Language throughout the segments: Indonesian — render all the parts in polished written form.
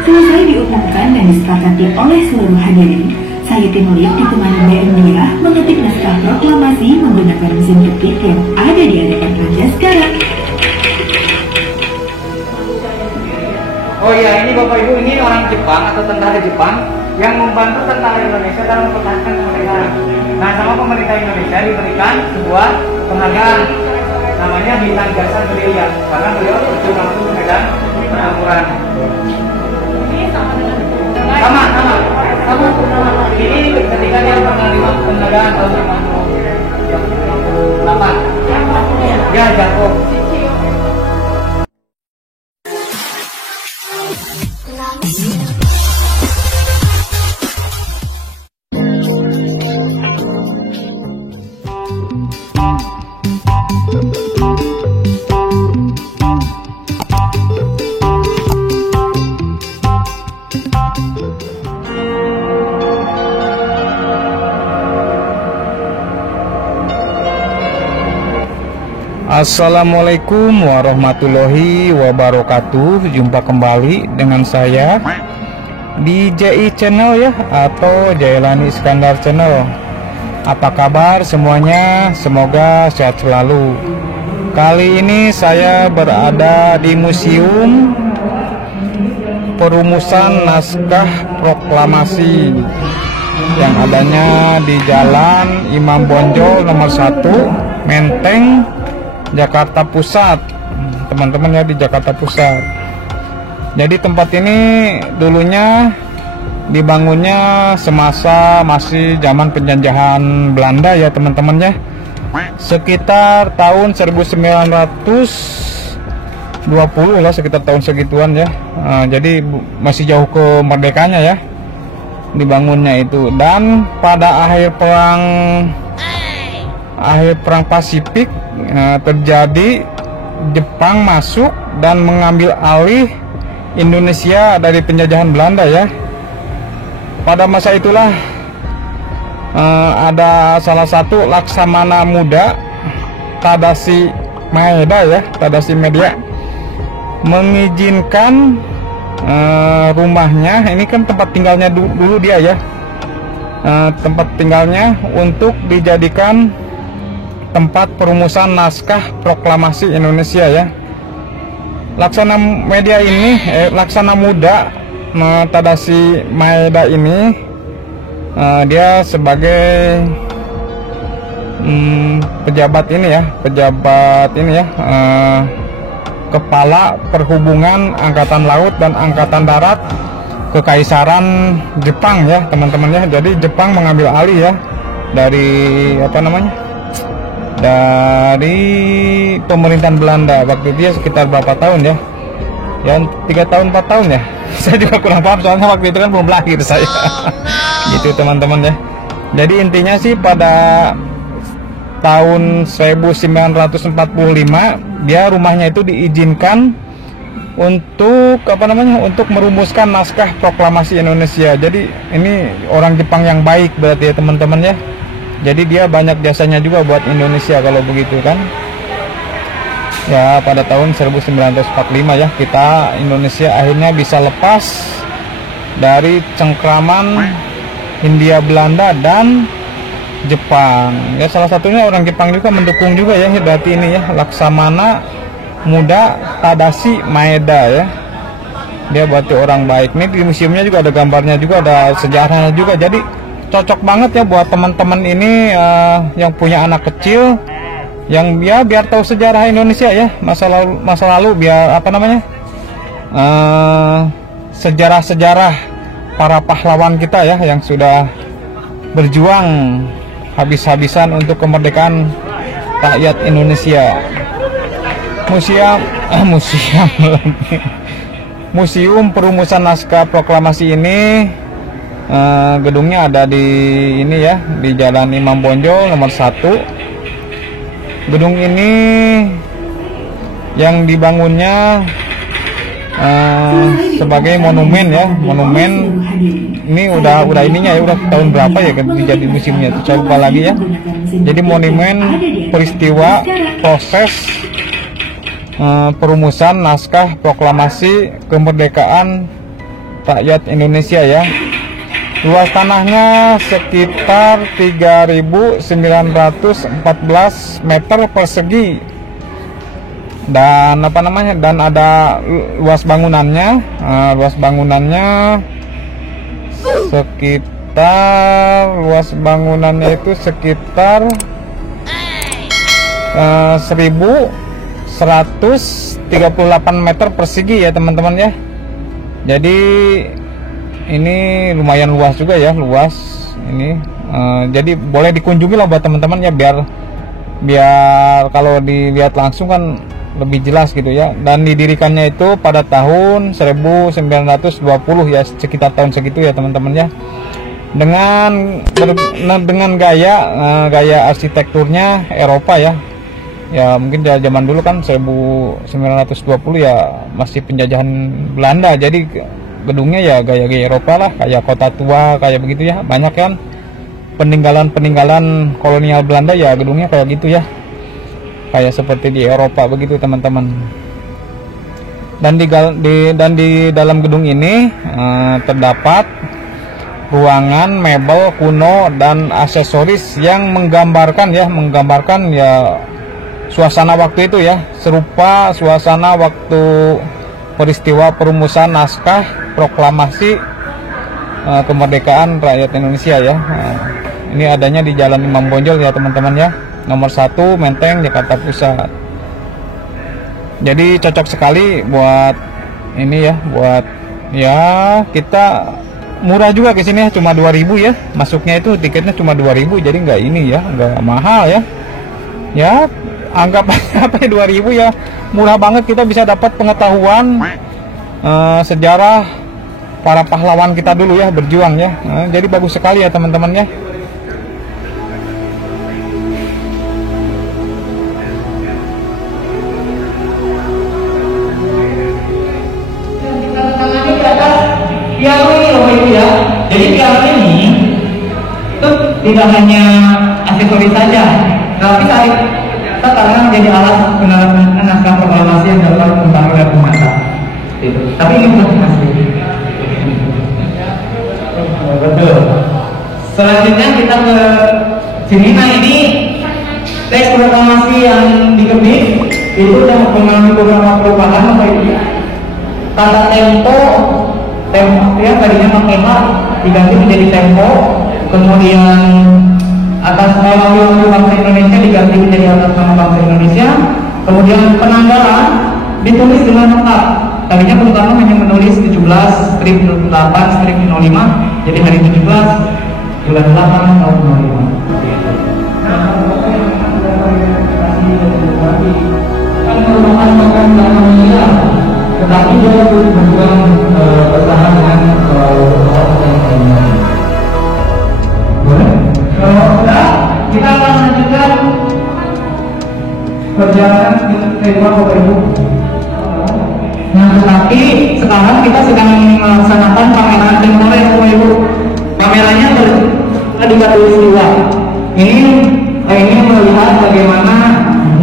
Selesai diumumkan dan disepakati oleh seluruh hadirin, saya Timurip ditemani BM Dia mengetik naskah proklamasi menggunakan mesin ketik yang ada di hadapan Anda sekarang. Oh iya, ini Bapak Ibu, ini orang Jepang atau tentara Jepang yang membantu tentara Indonesia dalam mempertahankan kemerdekaan. Nah, sama pemerintah Indonesia diberikan sebuah penghargaan, namanya Bintang Jasa Brilliant, karena beliau berjuang langsung di medan pertempuran. Sama. Ini ketika dia menerima penghargaan tahun 58. Ya, jatuh. Assalamualaikum warahmatullahi wabarakatuh. Jumpa kembali dengan saya di JI Channel ya, atau Jailani Iskandar Channel. Apa kabar semuanya? Semoga sehat selalu. Kali ini saya berada di Museum Perumusan Naskah Proklamasi yang adanya di Jalan Imam Bonjol nomor 1, Menteng, Jakarta Pusat, teman-teman ya, di Jakarta Pusat. Jadi tempat ini dulunya dibangunnya semasa masih zaman penjajahan Belanda ya teman-teman ya, sekitar tahun 1920 lah, sekitar tahun segituan ya. Jadi masih jauh ke merdekanya ya dibangunnya itu. Dan pada akhir perang Pasifik terjadi, Jepang masuk dan mengambil alih Indonesia dari penjajahan Belanda ya. Pada masa itulah ada salah satu laksamana muda, Tadashi Maeda ya, Tadashi Media, mengizinkan rumahnya, ini kan tempat tinggalnya dulu dia ya, tempat tinggalnya untuk dijadikan tempat perumusan naskah proklamasi Indonesia ya. Laksana muda Tadashi Maeda ini, dia sebagai pejabat ini ya, Kepala Perhubungan Angkatan Laut dan Angkatan Darat Kekaisaran Jepang ya teman-teman ya. Jadi Jepang mengambil alih ya dari dari pemerintahan Belanda. Waktu dia sekitar berapa tahun ya? Ya 3 tahun 4 tahun ya. Saya juga kurang paham soalnya waktu itu kan belum lahir saya. Gitu teman-teman ya. Jadi intinya sih pada tahun 1945 dia rumahnya itu diizinkan untuk untuk merumuskan naskah proklamasi Indonesia. Jadi ini orang Jepang yang baik berarti ya teman-teman ya. Jadi dia banyak jasanya juga buat Indonesia kalau begitu kan. Ya pada tahun 1945 ya, kita Indonesia akhirnya bisa lepas dari cengkraman Hindia Belanda dan Jepang. Ya salah satunya orang Jepang juga mendukung juga ya, berarti ini ya, Laksamana Muda Tadashi Maeda ya. Dia berarti orang baik. Nih di museumnya juga ada gambarnya juga, ada sejarahnya juga. Jadi cocok banget ya buat teman-teman ini yang punya anak kecil, yang biar tahu sejarah Indonesia ya, masa lalu biar sejarah-sejarah para pahlawan kita ya yang sudah berjuang habis-habisan untuk kemerdekaan rakyat Indonesia. Museum Perumusan Naskah Proklamasi ini gedungnya ada di ini ya, di Jalan Imam Bonjol nomor 1. Gedung ini yang dibangunnya sebagai monumen ya, monumen ini udah ininya ya, udah tahun berapa ya jadi museumnya itu saya lupa lagi ya. Jadi monumen peristiwa proses perumusan naskah proklamasi kemerdekaan rakyat Indonesia ya. Luas tanahnya sekitar 3.914 meter persegi. Dan apa namanya? Dan ada luas bangunannya. Luas bangunannya sekitar itu sekitar 1.138 meter persegi ya teman-teman ya. Jadi ini lumayan luas juga ya, luas ini. Jadi boleh dikunjungi lah buat teman-teman ya, biar kalau dilihat langsung kan lebih jelas gitu ya. Dan didirikannya itu pada tahun 1920 ya, sekitar tahun segitu ya teman-teman ya. Dengan gaya arsitekturnya Eropa ya. Ya mungkin zaman dulu kan 1920 ya masih penjajahan Belanda, jadi gedungnya ya gaya-gaya Eropa lah, kayak kota tua kayak begitu ya. Banyak kan peninggalan kolonial Belanda ya, gedungnya kayak gitu ya, kayak seperti di Eropa begitu teman-teman. Dan di dalam gedung ini terdapat ruangan, mebel kuno dan aksesoris yang menggambarkan ya suasana waktu itu ya, serupa suasana waktu peristiwa perumusan naskah proklamasi kemerdekaan rakyat Indonesia ya. Ini adanya di Jalan Imam Bonjol ya teman-teman ya, nomor 1 Menteng, Jakarta Pusat. Jadi cocok sekali buat ini ya, buat ya kita murah juga ke sini ya, cuma 2.000 ya. Masuknya itu tiketnya cuma 2.000, jadi nggak ini ya, nggak mahal ya. Ya anggap apa 2.000 ya, murah banget. Kita bisa dapat pengetahuan sejarah para pahlawan kita dulu ya, berjuang ya. Jadi bagus sekali ya teman-teman ya. Piano ini loh Ibu ya. Jadi piano ini itu tidak hanya aksesoris saja, tapi karena menjadi alat penandatanganan naskah proklamasi yang dapat membangun dan memasak. Tapi ini bukan asli. Betul. Selanjutnya kita ke sini. Nah ini teks proklamasi yang dikebit itu yang mengalami beberapa perubahan apa itu? Tata tempo ya, tadinya makema diganti menjadi tempo, kemudian atas nama bangsa Indonesia diganti menjadi atas nama bangsa Indonesia, kemudian penanggalan ditulis dengan lengkap. Tadinya Bung Karno hanya menulis 17 strip 8 strip 05, jadi hari 17 bulan 8 tahun 05. Tetapi dia berjuang bertahan dengan orang yang lain. Boleh? Kalau tidak, kita akan lanjutkan perjalanan ke Bapak Ibu. Nah, tetapi sekarang kita sedang melaksanakan pameran temporer Bapak Ibu. Pamerannya dibagi dua. Ini melihat bagaimana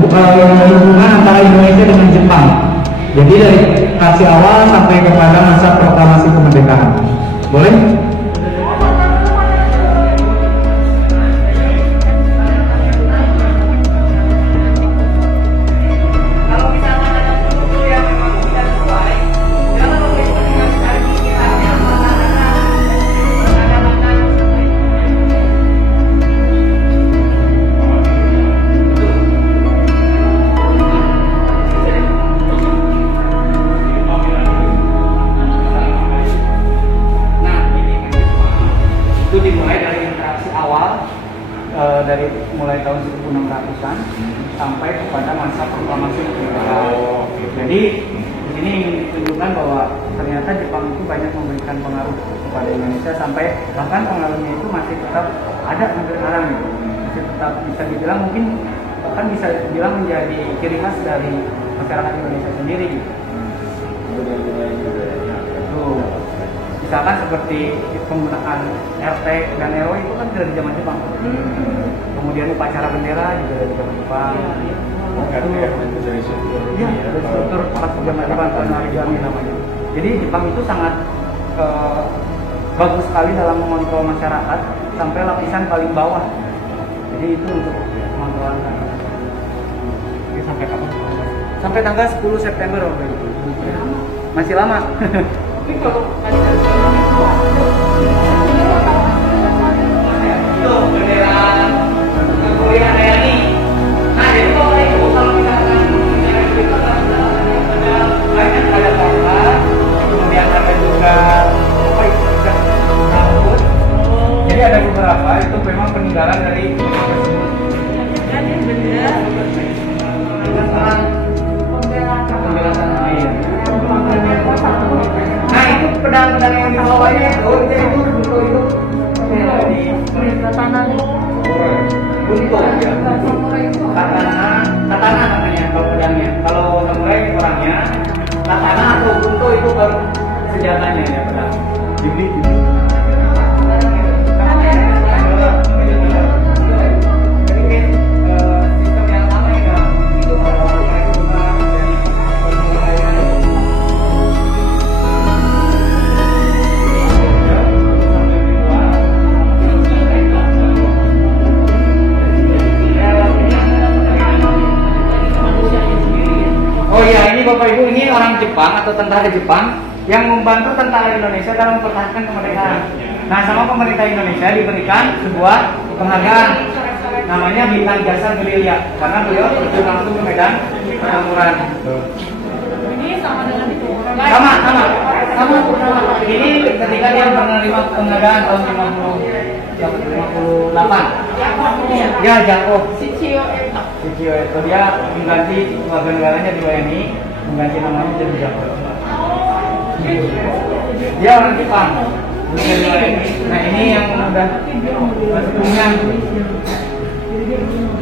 hubungan antara Indonesia dengan Jepang. Jadi dari versi awal sampai kepada masa proklamasi kemerdekaan. Boleh? Dari mulai tahun 1600-an sampai kepada masa proklamasi kemerdekaan. Jadi di sini ingin ditunjukkan bahwa ternyata Jepang itu banyak memberikan pengaruh kepada Indonesia, sampai bahkan pengaruhnya itu masih tetap ada sampai sekarang gitu. Masih tetap bisa dibilang, mungkin bahkan bisa dibilang menjadi ciri khas dari masyarakat Indonesia sendiri gitu. Misalkan seperti penggunaan RT dan RW itu kan dari zaman Jepang. Kemudian upacara bendera juga dari zaman Jepang. Iya, dari struktur pas zaman Jepang origami namanya. Jadi Jepang itu sangat bagus sekali dalam mengontrol masyarakat sampai lapisan paling bawah. Jadi itu untuk pengontrolan. Ini sampai kapan? Sampai tanggal 10 September waktu itu. Masih lama. Itu bendera kuliah saya ini. Nah, jadi kalau misalkan itu ada banyak, ada korban, kemudian ada juga jadi ada beberapa itu memang peninggalan dari pembelasan air. Nah, itu pedang-pedang yang dibawanya, itu buntung ya. Katana namanya kalau pedangnya. Kalau samurai orangnya, katana atau buntung itu baru senjatanya ya pedang. Jadi Bapak Ibu, ini orang Jepang atau tentara Jepang yang membantu tentara Indonesia dalam mempertahankan kemerdekaan. Nah, sama pemerintah Indonesia diberikan sebuah penghargaan namanya Bintang Jasa Gerilya karena beliau terjun langsung ke medan pertempuran. Ini sama dengan itu. Sama. Ini ketika dia menerima penghargaan tahun 58. Ya, Jakob. Sichio itu dia mengganti warga negaranya di WNI, mengganti namanya jadi Jakob. Dia orang Jepang. Nah, ini yang udah punya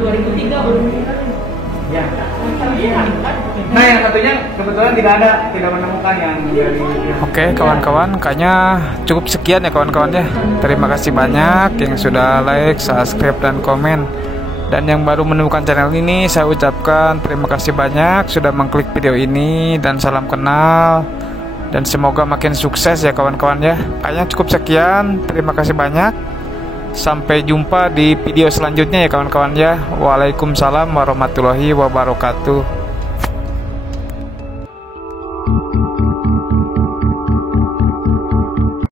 2003 baru. ya. Nah, yang satunya kebetulan tidak menemukan yang dari. Oke kawan-kawan, kayaknya cukup sekian ya kawan-kawan ya. Terima kasih banyak yang sudah like, subscribe, dan komen. Dan yang baru menemukan channel ini, saya ucapkan terima kasih banyak sudah mengklik video ini. Dan salam kenal. Dan semoga makin sukses ya kawan-kawan ya. Kayaknya cukup sekian, terima kasih banyak. Sampai jumpa di video selanjutnya ya kawan-kawan ya. Waalaikumsalam warahmatullahi wabarakatuh.